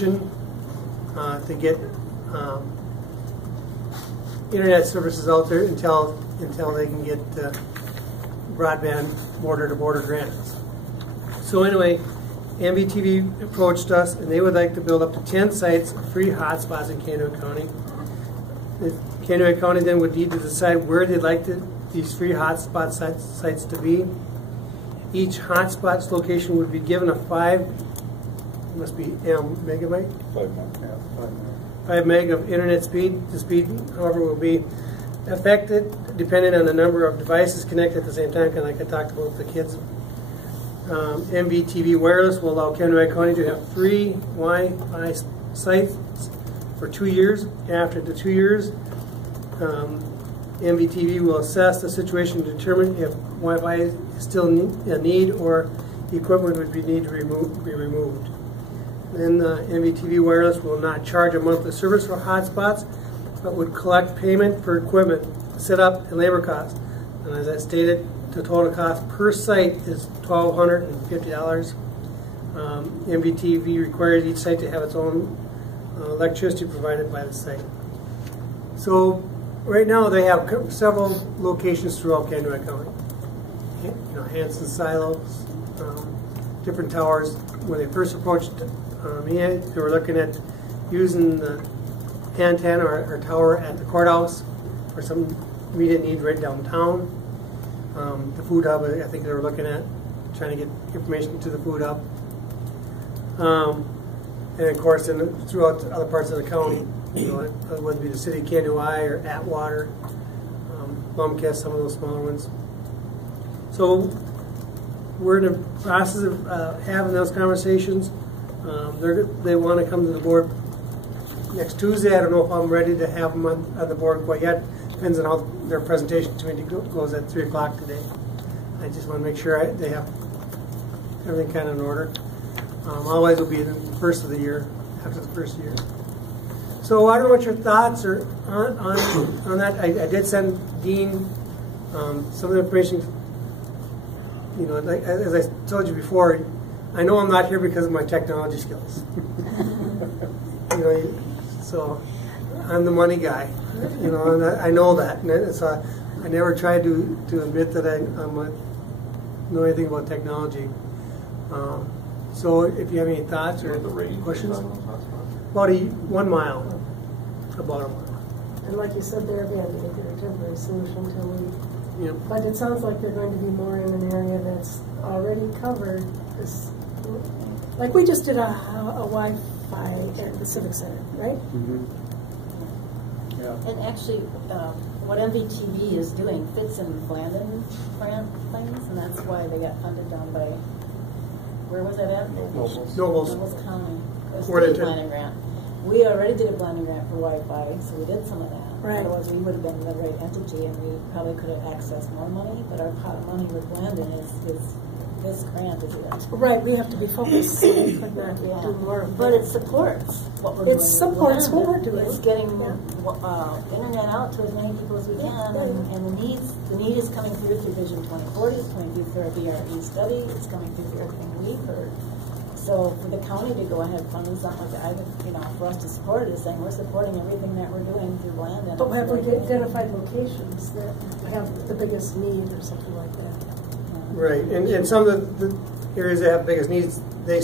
to get internet services out there until they can get broadband border-to-border grants. So anyway, MVTV approached us, and they would like to build up to 10 sites of free hotspots in Kandiyohi County. Kandiyohi County then would need to decide where they'd like these free hotspot sites to be. Each hotspot's location would be given a 5 megabyte? 5 meg. 5 meg of internet speed. The speed, however, will be affected depending on the number of devices connected at the same time, kind of like I talked about with the kids. MVTV Wireless will allow Kandiyohi County to have 3 Wi-Fi sites for 2 years. After the 2 years, MVTV will assess the situation to determine if Wi-Fi is still a need or equipment would need to be removed. Then MVTV Wireless will not charge a monthly service for hotspots, but would collect payment for equipment, setup, and labor costs. And as I stated, the total cost per site is $1,250. MVTV requires each site to have its own electricity provided by the site. So right now they have several locations throughout Kandiyohi County. Hanson silos, different towers. When they first approached me, they were looking at using the antenna or tower at the courthouse for some immediate need right downtown. The food hub, I think they were looking at trying to get information to the food hub. And of course, throughout other parts of the county, whether it be the city of Kandiyohi or Atwater, Blumkist, some of those smaller ones. So we're in the process of having those conversations. They want to come to the board next Tuesday. I don't know if I'm ready to have them on the board quite yet. Depends on how their presentation to me goes at 3 o'clock today. I just want to make sure they have everything kind of in order. Otherwise, it'll be the first of the year, after the first year. So I don't know what your thoughts are on that. I did send Dean some of the information. Like, as I told you before, I know I'm not here because of my technology skills. So I'm the money guy. And I know that. And so I never tried to admit that I know anything about technology. So if you have any thoughts or questions, about 1 mile, about a mile. And like you said, they're going to get a temporary solution until we. Yep. But it sounds like they're going to be more in an area that's already covered. Like we just did a Wi-Fi at the Civic Center, right? Mm-hmm. Yeah. And actually, what MVTV is doing fits in Blandon grant things, and that's why they got funded down by. Where was that at? Nobles County. It was a Blandon grant. We already did a Blandon grant for Wi-Fi, so we did some of that. Right. Otherwise, we would have been the right entity, and we probably could have accessed more money. But our pot of money with Blandon is this grant is here. Right. We have to be focused. So we could not do more. But it supports what we're doing. It supports what we're doing. It's getting internet out to as many people as we can, and the need is coming through Vision 2040. It's coming through our VRE study. It's coming through everything we've heard. So for the county to go ahead funding something like that, for us to support it is saying we're supporting everything that we're doing through Blandon. But have we identified locations that have the biggest need or something like that? Right, and some of the areas that have the biggest needs, they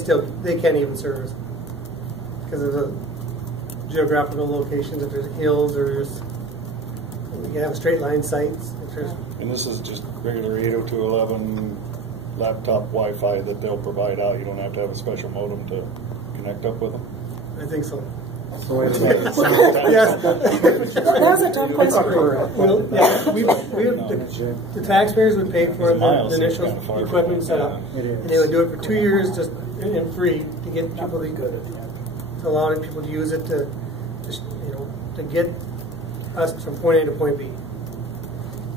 can't even service because of the geographical locations. If there's hills or we can have straight line sites. And this is just regular 802.11 laptop Wi-Fi that they'll provide out. You don't have to have a special modem to connect up with them. I think so. So wait a minute. Yes. That was a tough question. The taxpayers would pay for the initial equipment setup, and they would do it for 2 years just and free to get people to allow people to use it to get us from point A to point B.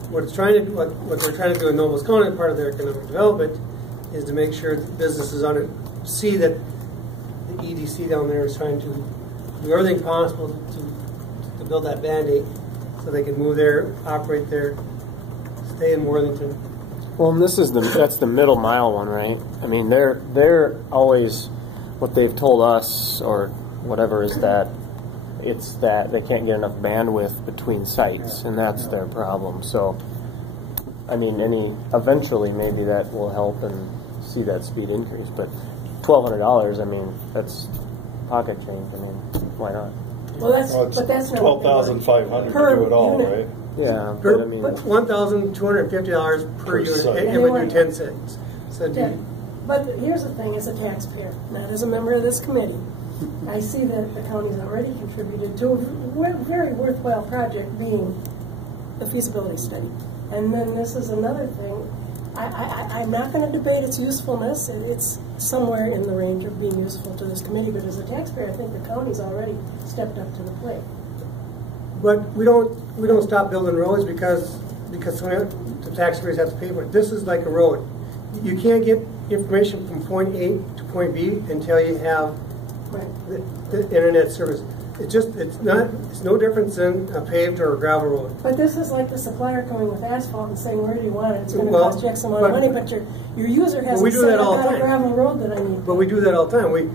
What they're trying to do in Nobles County, part of their economic development, is to make sure that businesses see that the EDC down there is trying to do everything possible to build that Band-Aid so they can move there, operate there, stay in Worthington. Well, and that's the middle mile one, right? I mean, they're always what they've told us, or whatever is that it's that they can't get enough bandwidth between sites, and that's their problem. So, I mean, eventually maybe that will help and see that speed increase. But $1,200, I mean, that's pocket change. I mean, why not? Well, that's Well, it's but that's not what they want. $12,500 Per to do it all, unit. right? Yeah, Per, but I mean, $1,250 per Per unit, site. and we do 10 cents. So do Yeah. you- But here's the thing, as a taxpayer, not as a member of this committee, I see that the county's already contributed to a very worthwhile project being the feasibility study. And then this is another thing. I'm not going to debate its usefulness. It's somewhere in the range of being useful to this committee, but as a taxpayer, I think the county's already stepped up to the plate. But we don't stop building roads because the taxpayers have to pay for it. This is like a road. You can't get information from point A to point B until you have the internet service. It's no different than a paved or a gravel road. But this is like the supplier coming with asphalt and saying, where do you want it? It's going to Well, cost you X amount of money, but your user we hasn't do said, that all I've the got a time. gravel road that I need. But we do that all the time. We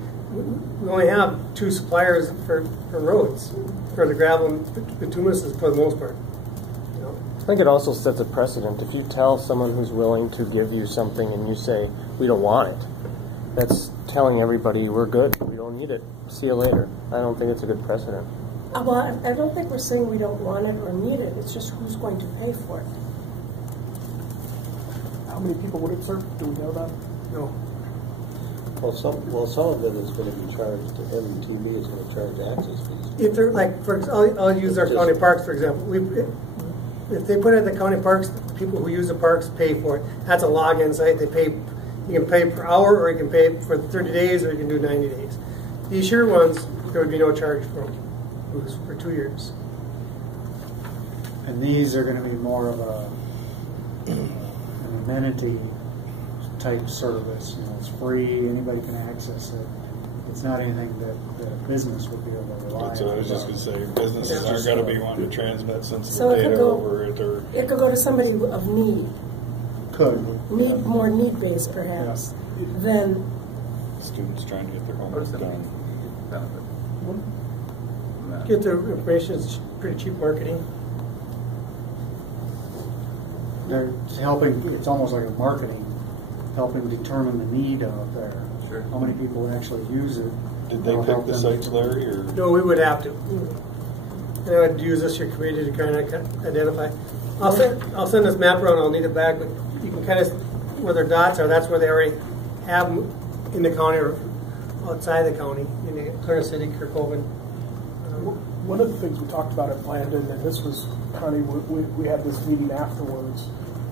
only have 2 suppliers for roads, for the gravel and bituminous for the most part. You know? I think it also sets a precedent. If you tell someone who's willing to give you something and you say, we don't want it, that's telling everybody we're good, we don't need it, see you later. I don't think it's a good precedent. Well, I don't think we're saying we don't want it or need it. It's just who's going to pay for it. How many people would it serve? Do we know that? No. Well, some of it is going to be charged. MTV is going to charge access fees. If they're like, I'll use our county parks for example. If they put it at the county parks, the people who use the parks pay for it. That's a login site. They pay. You can pay per hour, or you can pay for 30 days, or you can do 90 days. These sure ones, there would be no charge for them. It was for 2 years. And these are going to be more of an amenity type service. You know, it's free. Anybody can access it. It's not anything that business would be able to rely on. That's what I was just going to say. Businesses aren't going to be wanting to transmit sensitive So it could data go- over it, or It could go to somebody of need, more need-based perhaps, than students trying to get their homework done. Get the information. It's pretty cheap marketing. They're helping. It's almost like a marketing, helping determine the need out there. Sure. How many people actually use it? Did they That'll pick help the them sites, determine. Larry, or? No, we would have to. And I would use this your committee to kind of identify. I'll send this map around. I'll need it back, but you can kind of where their dots are. That's where they already have them in the county or outside the county, in the Clear City, Kirkhoven. One of the things we talked about at Blandon, and this was Connie, we had this meeting afterwards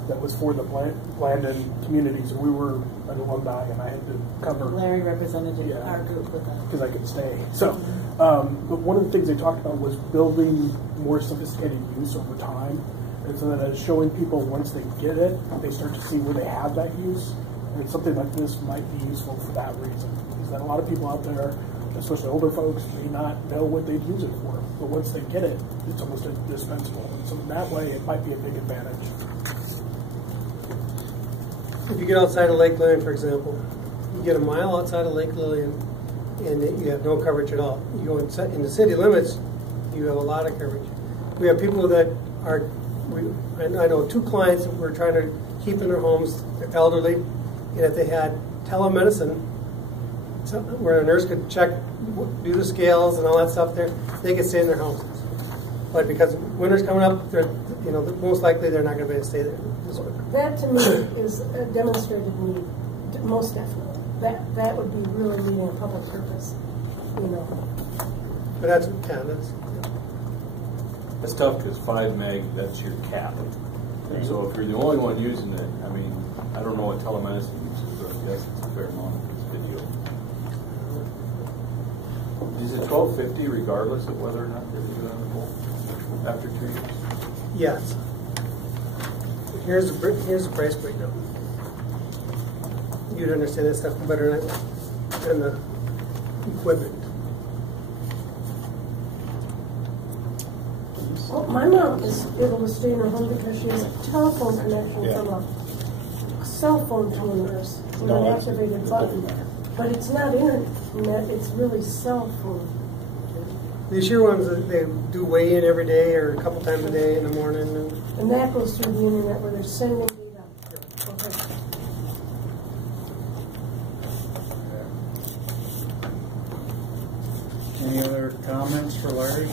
that was for the Blandon communities. We were an alumni, and I had to cover Larry represented our group with us. because I could stay. So, but one of the things they talked about was building more sophisticated use over time, and so that as showing people once they get it, they start to see where they have that use. And something like this might be useful for that reason. Is that a lot of people out there, especially older folks, may not know what they'd use it for, but once they get it, it's almost indispensable. And so in that way, it might be a big advantage. If you get outside of Lake Lillian, for example, you get a mile outside of Lake Lillian, and you have no coverage at all. You go in the city limits, you have a lot of coverage. We have people that are, I know 2 clients that we're trying to keep in their homes. They're elderly, and if they had telemedicine, where a nurse could check, do the scales and all that stuff there, they could stay in their houses. But because winter's coming up, most likely they're not going to be able to stay there this winter. that to me is a demonstrated need, most definitely. That would be really meeting a public purpose, you know. But that's. It's tough because 5 meg, that's your cap. And so if you're the only one using it, I mean, I don't know what telemedicine uses, but I guess it's a fair amount of this video. Is it $12.50 regardless of whether or not they leave it on the pole after 2 years? Yes. Here's the price breakdown. You'd understand this stuff better than the equipment. Well, my mom is able to stay in her home because she has a telephone connection from a cell phone to a nurse with an activated button. But it's not internet, it's really cell phone These year ones, they do weigh in every day or a couple times a day in the morning. And that goes through the internet where they're sending data. Okay. Any other comments for Larry?